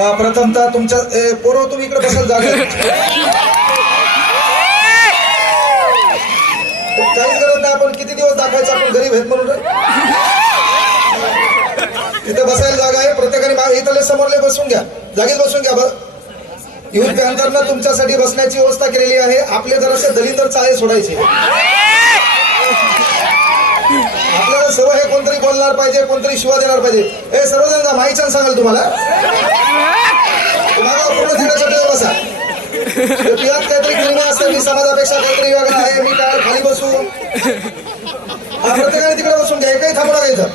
प्रथमतः तुमच्या पोरं तुम्ही इकडे बसायला जागा काहीच गरज नाही. आपण किती दिवस दाखवायचं आपण गरीब आहेत म्हणून तिथे बसायला जागा आहे. प्रत्येकाने इथले समोरले बसून घ्या, जागेत बसून घ्या. युथ पॅन्थरनं तुमच्यासाठी बसण्याची व्यवस्था केलेली आहे. आपले जरासे दलिंदर चाळे सोडायचे. आपल्याला सवय हे कोणतरी बोलणार पाहिजे, कोणतरी शिवा देणार पाहिजे. हे सर्वजण माहीच्यानं सांगाल तुम्हाला पूर्ण जिल्ह्यासाठी बसा. पियात काहीतरी क्लिनिक असतं, मी समाजापेक्षा काहीतरी वेगळं आहे, मी काय खाली बसू. प्रत्येकाने तिकडे बसून घ्या. काही थांबू नका इथं.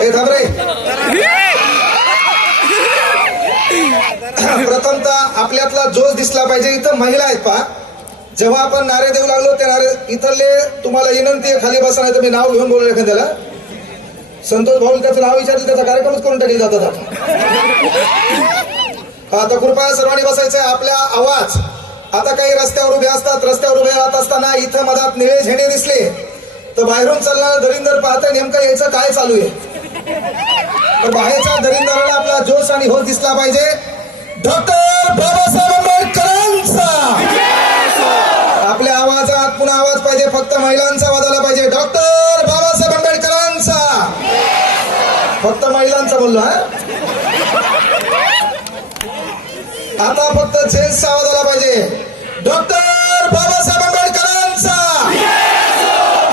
हे थांब रे. प्रथमतः आपल्यातला जोश दिसला पाहिजे. इथं महिला आहेत पहा. जेव्हा आपण नारे देऊ लागलो ते नारे इथले तुम्हाला विनंती आहे खाली बसा, नाही तर मी नाव घेऊन बोललो एखाद्याला. संतोष भाऊ त्याचं नाव विचारलं त्याचा कार्यक्रमच करून टाकले जातात. आता कृपया सर्वांनी बसायचंय. आपल्या आवाज आता काही रस्त्यावर उभे असतात. रस्त्यावर उभे राहत असताना इथं मधात निळे झेंडे दिसले तर बाहेरून चालणारा दरिंदर पाहता नेमकं यायचं काय चालू आहे. तर बाहेरच्या दरिंदराला आपला जोश आणि होश दिसला पाहिजे. डॉक्टर बाबासाहेब आंबेडकरांचा आपल्या आवाजात पुन्हा आवाज पाहिजे. फक्त महिलांचा आवाज आला पाहिजे. डॉक्टर बाबासाहेब आंबेडकरांचा. फक्त महिलांचा बोललो हा. आता फक्त जेंट्सचा आवाज आला पाहिजे. डॉक्टर बाबासाहेब आंबेडकरांचा.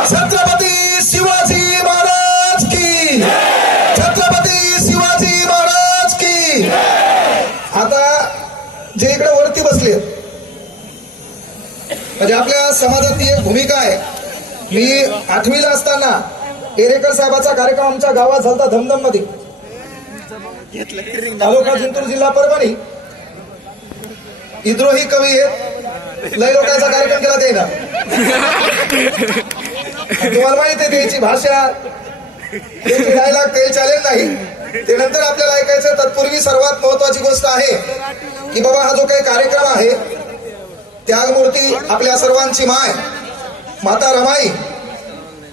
छत्रपती शिवाजी महाराज की. छत्रपती शिवाजी महाराज की. आता जे इकडे वरती बसले म्हणजे आपल्या समाजात एक भूमिका आहे. मी 8वीला असताना एरेकर साहेबाचा कार्यक्रम आमच्या गावात झाला धमधम मध्ये, तालुका जिंतूर जिल्हा परभणी. विद्रोही कवी आहेत, लय लोकांचा कार्यक्रम केला ते ना. तुम्हाला माहिती आहे त्याची भाषा, त्याची डायलॉग ते चालेल नाही. ते नंतर आपल्याला ऐकायचं. तत्पूर्वी सर्वात महत्वाची गोष्ट आहे की बाबा हा जो काही कार्यक्रम आहे त्यागमूर्ती आपल्या सर्वांची माय माता रमाई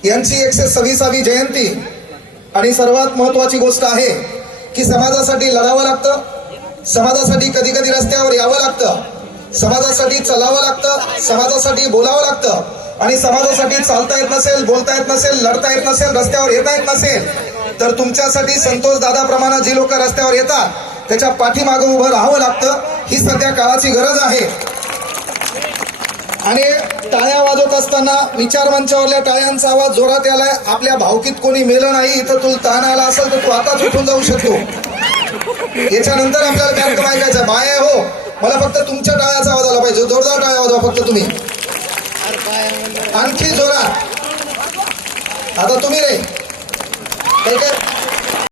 यांची 126वी जयंती. आणि सर्वात महत्वाची गोष्ट आहे की समाजासाठी लढावं लागतं. समाजासाठी कधी कधी रस्त्यावर यावं लागतं. समाजासाठी चालावं लागतं. समाजासाठी बोलावं लागतं. आणि समाजासाठी चालता येत नसेल, बोलता येत नसेल, लढता येत नसेल, रस्त्यावर येता येत नसेल तर तुमच्यासाठी संतोष दादाप्रमाणे जी लोक रस्त्यावर येतात त्याच्या पाठीमागं उभं राहावं लागतं. ही सध्या काळाची गरज आहे. आणि टाळ्या वाजवत असताना विचार मंचावरल्या टाळ्यांचा आवाज जोरात यालाय. आपल्या भावकीत कोणी मेलं नाही. इथं तुला ताण आला असेल तर तू आताच उठून जाऊ शकतो. याच्यानंतर आपल्याला कार्यक्रम ऐकायचा. बाय हो, मला फक्त तुमच्या टाळ्याचा आवाज आला पाहिजे. जोरदार टाळ्या वाजवा फक्त तुम्ही, आणखी जोरात. आता तुम्ही रे काय काय